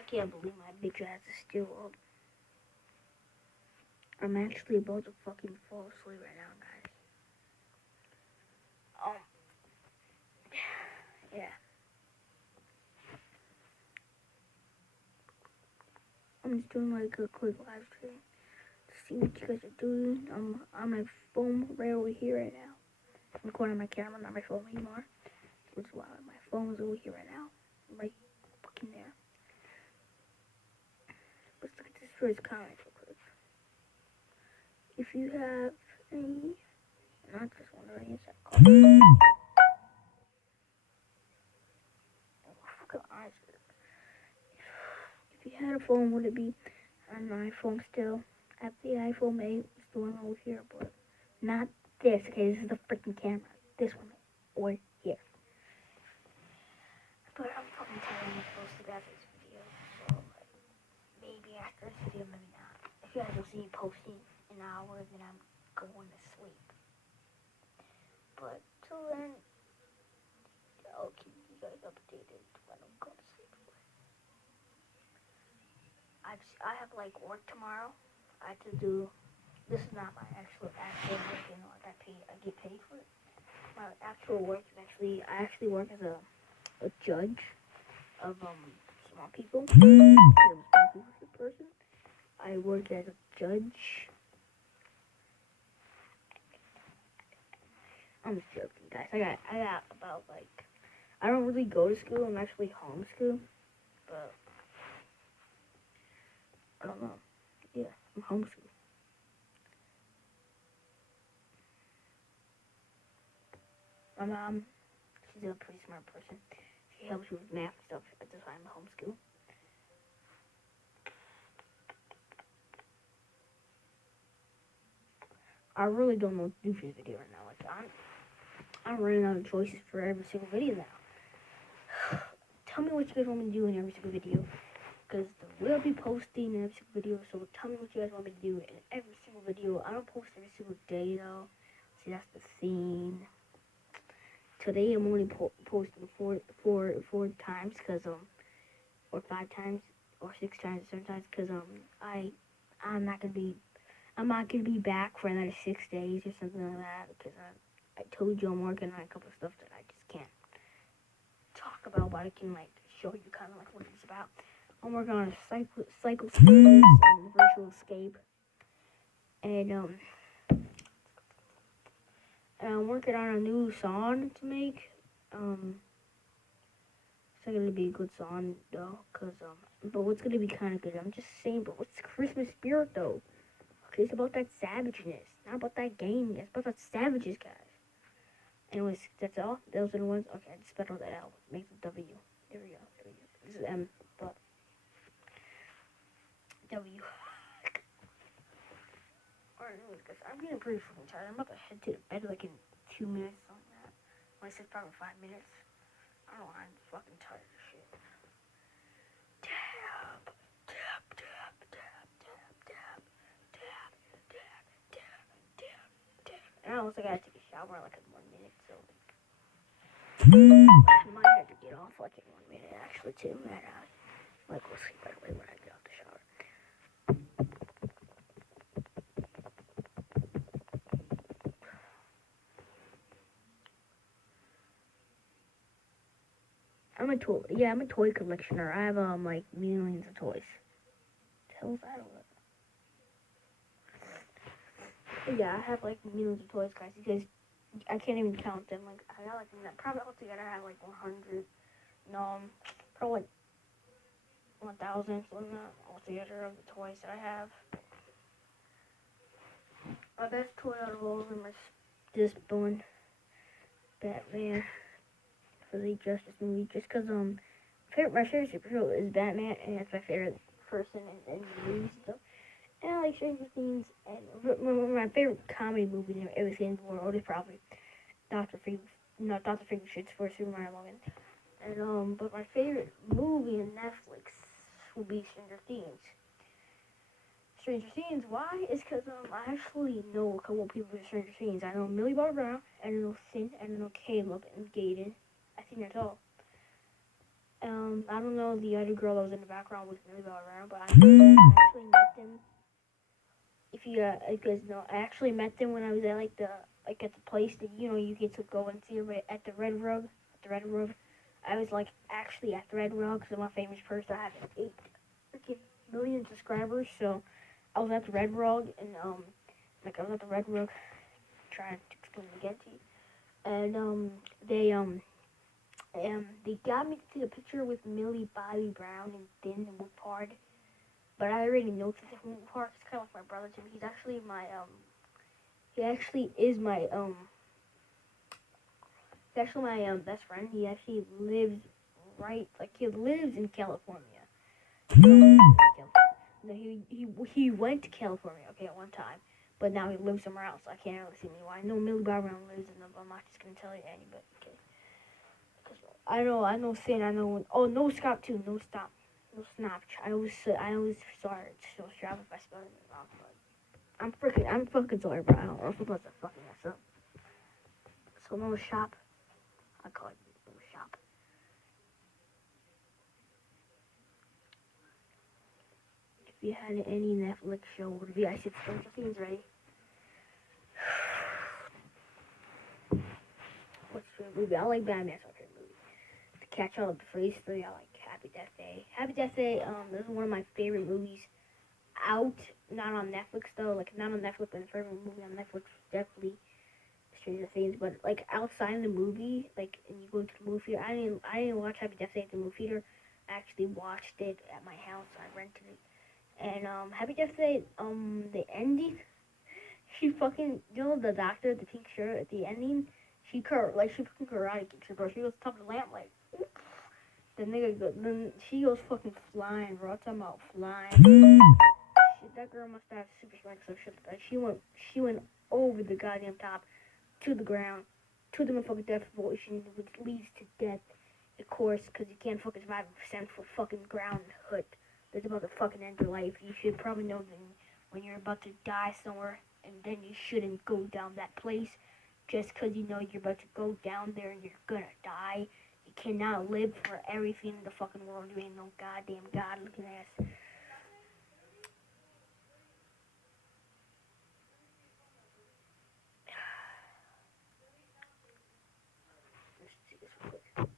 I can't believe my bitch ass is still up. I'm actually about to fucking fall asleep right now, guys. Yeah. I'm just doing like a quick live stream to see what you guys are doing. I'm on my phone right over here right now. I'm recording my camera, not my phone anymore. Which is why my phone is over here right now. Right fucking there. Let's look at this first comment real quick. If you have any, not just wondering, is that called? Oh, fucking eyes. If you had a phone, would it be an iPhone still? I have the iPhone 8, it's the one over here, but not this. Okay, this is the freaking camera. This one, or here. But I'm fucking tired of posting after this video, so maybe after this video, maybe not. If you guys will see me posting an hour, then I'm going to sleep. But till then, I'll keep you guys updated when I'm going to sleep. I have like work tomorrow. I have to do. This is not my actual work, you know. I get paid for it. My actual work is I actually work as a judge of small people. I'm a small people person. I work as a judge. I'm just joking, guys. I got about like, I don't really go to school. I'm actually homeschooled, but I don't know. Yeah, I'm homeschooled. My mom, she's a pretty smart person. She helps me with math and stuff. That's why I'm homeschooled. I really don't know what to do for this video right now. Like I'm running out of choices for every single video now. Tell me what you guys want me to do in every single video, because we'll be posting in every single video. So tell me what you guys want me to do in every single video. I don't post every single day though. See, that's the thing. Today I'm only posting four times, cause or 5 times or 6 times sometimes, cause I'm not gonna be back for another 6 days or something like that, because I told you I'm working on a couple of stuff that I just can't talk about, but I can like show you kind of like what it's about. I'm working on a cycle and virtual escape, and I'm working on a new song to make. It's not gonna be a good song though, but what's gonna be kind of good? I'm just saying, but what's the Christmas spirit though? Okay, it's about that savageness, not about that game. It's about that savages, guys. Anyways, that's all. Those are the ones. Okay, I just spelled that out. Make the W. There we go. This is M, but W. Alright, anyways, guys, I'm getting pretty fucking tired. I'm about to head to bed like in 2 minutes, something like that. When I said probably 5 minutes. I don't know, I'm fucking tired of shit. Dab, dab, dab, dab, dab, dab, dab, dab, dab, dab, dab. And I also gotta take a shower in like in 1 minute, so I might have to get off like in 1 minute actually too. And like we'll sleep right away when I get out the shower. I'm a toy collectioner. I have like millions of toys. The hell's that over? Yeah, I have like millions of toys, guys. Because I can't even count them. Like I got like probably altogether I have like 100. No, probably like 1,000 something altogether of the toys that I have. My best toy out of all of them is this one, Batman, for the Justice movie. Just because my favorite superhero is Batman, and that's my favorite person in the movies and stuff. And I like Stranger Things, and my favorite comedy movie in everything in the world is probably Doctor Figure Shits for Superman Logan. And but my favorite movie on Netflix will be Stranger Things. Stranger Things, why? Is because I actually know a couple of people in Stranger Things. I know Millie Bobby Brown, and I know Finn, and I know Caleb and Gaden. I think that's all. I don't know the other girl that was in the background was really well around, but I know them. I actually met them. If you guys know, I actually met them when I was at at the place that you get to go and see at the Red Rug. At the Red Rug, I was actually at the Red Rug because I'm a famous person. I have 8 million subscribers, so I was at the Red Rug and I was at the Red Rug trying to explain the get to you, and they got me to take a picture with Millie Bobby Brown and Thin and Whoop Hard. But I already know Whoop Hard. It's kind of like my brother to me. He's actually my he actually is my he's actually my best friend. He actually lives he lives in California. No, he went to California, okay, at one time, but now he lives somewhere else. So I can't really see me why. I know Millie Bobby Brown lives in them, but I'm not just gonna tell you any, but okay. I know Finn. I know. Oh, no Scott too. No stop. No Snapchat. I always sorry. So strap if I spell it wrong. But I'm fucking sorry, bro. I don't know if I'm supposed to fucking mess up. So no shop. I call it no shop. If you had any Netflix show, would it be? I said Stranger Things, ready? What's your favorite movie? I like Batman. That's my favorite movie. To catch all of the phrase 3, I like Happy Death Day. Happy Death Day. This is one of my favorite movies out. Not on Netflix though. Not on Netflix, but my favorite movie on Netflix definitely Stranger Things. But outside of the movie, and you go to the movie theater. I didn't watch Happy Death Day at the movie theater. I actually watched it at my house. I rented it. And Happy Death Day. The ending. She fucking the doctor, the pink shirt at the ending. She fucking karate kicks her, bro. She goes top of the lamp then she goes fucking flying, bro. I'm talking about flying. Shit, that girl must have super strength, so shit. She went over the goddamn top to the ground, to the motherfucking death evolution, which leads to death, of course, because you can't fucking survive a 7-foot fucking ground hut that's about to fucking end your life. You should probably know that when you're about to die somewhere, and then you shouldn't go down that place just because you know you're about to go down there and you're gonna die. You cannot live for everything in the fucking world. You ain't no goddamn god looking ass. Let's see this real quick.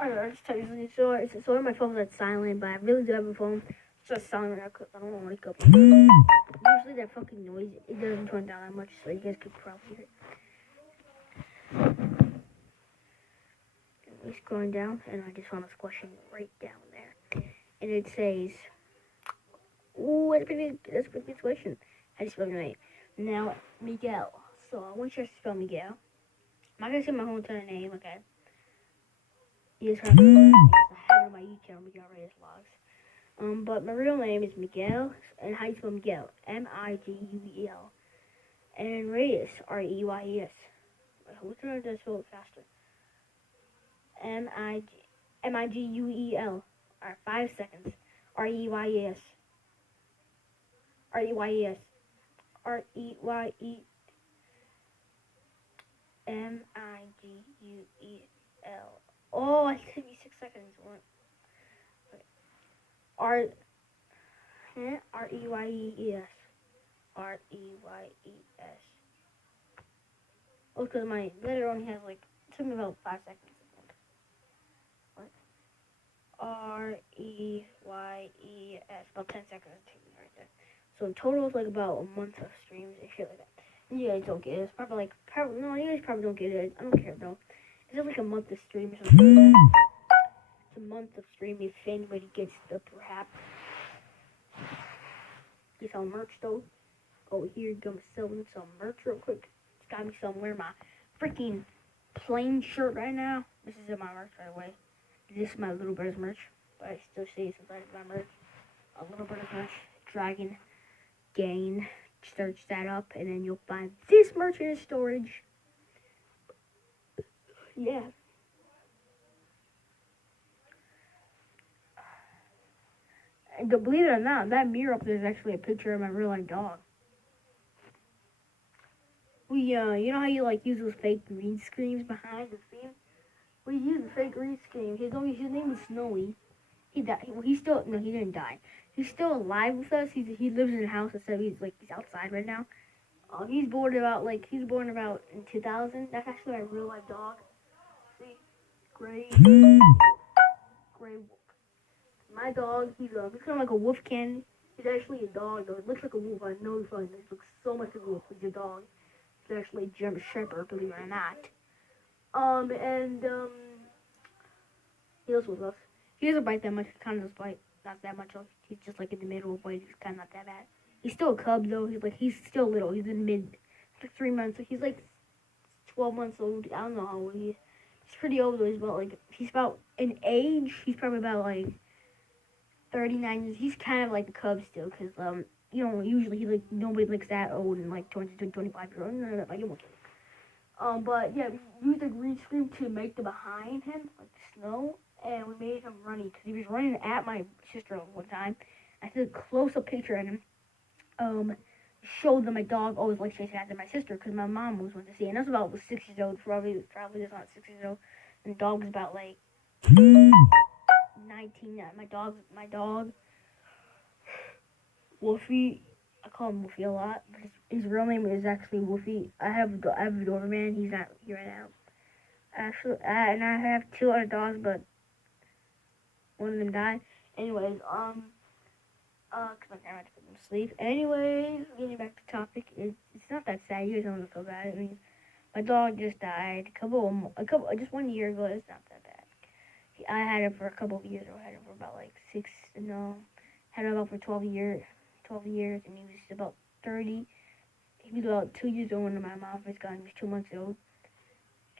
Alright, I'll just tell you something. So my phone's at silent, but I really do have a phone. It's just silent right now. I don't want to wake up. Usually that fucking noise, it doesn't turn down that much, so you guys could probably hear it. It's going down, and I just found this question right down there. And it says, ooh, that's a pretty good question. How do you spell your name? Now, Miguel. So I want you to spell Miguel. I'm not going to say my whole entire name, okay? You just have to I have it on my YouTube, Miguel Reyes Vlogs. But my real name is Miguel, and how do you spell Miguel? Miguel. And Reyes, Reyes. Which one does I spell it faster? Miguel. Alright, 5 seconds. Reyes. Reyes. Reyes. Miguel. Oh, it took me 6 seconds. Reyes. Reyes. Oh, because my letter only has it took me about 5 seconds. What? Reyes. About 10 seconds to take me right there. So in total, it's about a month of streams and shit like that. And you guys don't get it. It's probably no, you guys probably don't get it. I don't care though. It's just a month of streams or something like that. It's a month of streaming if anybody gets the perhaps. You sell merch though. Oh, here, gonna sell me some merch real quick. It's got me somewhere. My freaking plain shirt right now. This is my merch, by the way. This is my Little Brothers merch, but I still say it's inside of my merch. A Little Brothers merch, Dragon, Gain. Search that up, and then you'll find this merch in storage. Yeah. And believe it or not, that mirror up there is actually a picture of my real life dog. We, you know how you like use those fake green screens behind the scene? We use the fake green screen. His name is Snowy. He died. Well, he didn't die. He's still alive with us. He lives in a house instead. He's outside right now. He's born about in 2000. That's actually my real life dog. See, gray. My dog, he's kind of like a wolf can. He's actually a dog, though. It looks like a wolf. I know he's funny. It looks so much like a wolf. He's a dog. He's actually a German Shepherd, believe it or not. He lives with us. He doesn't bite that much. He kind of does bite. Not that much. He's just like in the middle of bite. He's kind of not that bad. He's still a cub, though. He's still little. He's in like 3 months. So he's like 12 months old. I don't know how old he is. He's pretty old, though. He's about in age. He's probably about like 39 years. He's kind of like a cub still, because usually nobody looks that old and like 20 to 25 year old. No, like I'm okay. But yeah, we used a green screen to make the behind him, like the snow, and we made him running because he was running at my sister one time. I took a close-up picture of him. Showed that my dog always likes chasing after my sister because my mom was one to see, and that's about 6 years old. Probably just not 6 years old, and the dog was about like 19. My dog, Wolfie. I call him Wolfie a lot, but his real name is actually Wolfie. I have a Doberman. He's not here right now. Actually, and I have 2 other dogs, but one of them died. Anyways, because my grandma had to put them to sleep. Anyways, getting back to the topic, it's not that sad. You guys don't want to feel bad. I mean, my dog just died just 1 year ago. It's not that bad. I had him for a couple of years. I had him for about like had him about for 12 years, and he was about 30. He was about 2 years old when my mom first got him. He was 2 months old,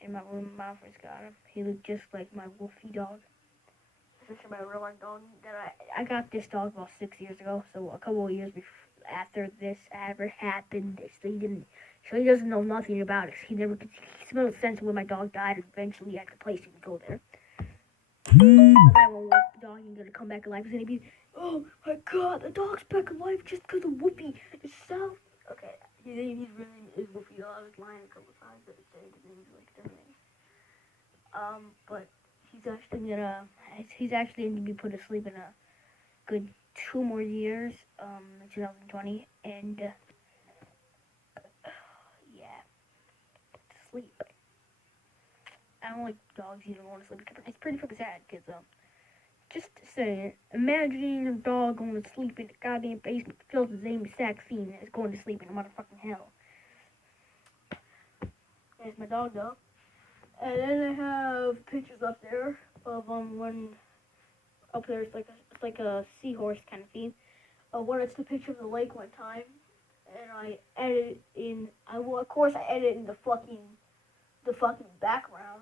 and when my mom first got him, he looked just like my Wolfie dog. This is my real life dog. That I got this dog about 6 years ago, so a couple of years after this ever happened, so he doesn't know nothing about it. He smelled the sense when my dog died, and eventually at the place he would go there. But that one Wolfie dog ain't gonna come back alive. He's gonna be, oh my god, the dog's back alive just because of Wolfie itself. Okay, his real name is Wolfie. I was lying a couple of times, but his name is like different names. But he's actually going to be put to sleep in a good 2 more years, in 2020, and yeah, sleep. I don't like dogs even going to sleep. It's pretty fucking sad, because just saying, imagine a dog going to sleep in the goddamn basement filled with the same exact scene as going to sleep in a motherfucking hell. There's my dog, though. And then I have pictures up there of when up there it's like a seahorse kind of theme. When I took a picture of the lake one time, and I edited in. Of course I edited in the fucking background.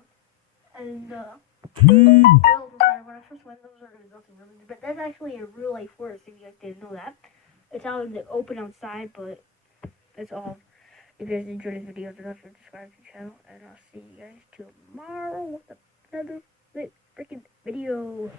And when I first went, those are nothing really. But that's actually a real life forest. If you guys didn't know that, it's out in the open outside. But that's all. If you guys enjoyed this video, don't forget to subscribe to the channel, and I'll see you guys tomorrow with another freaking video.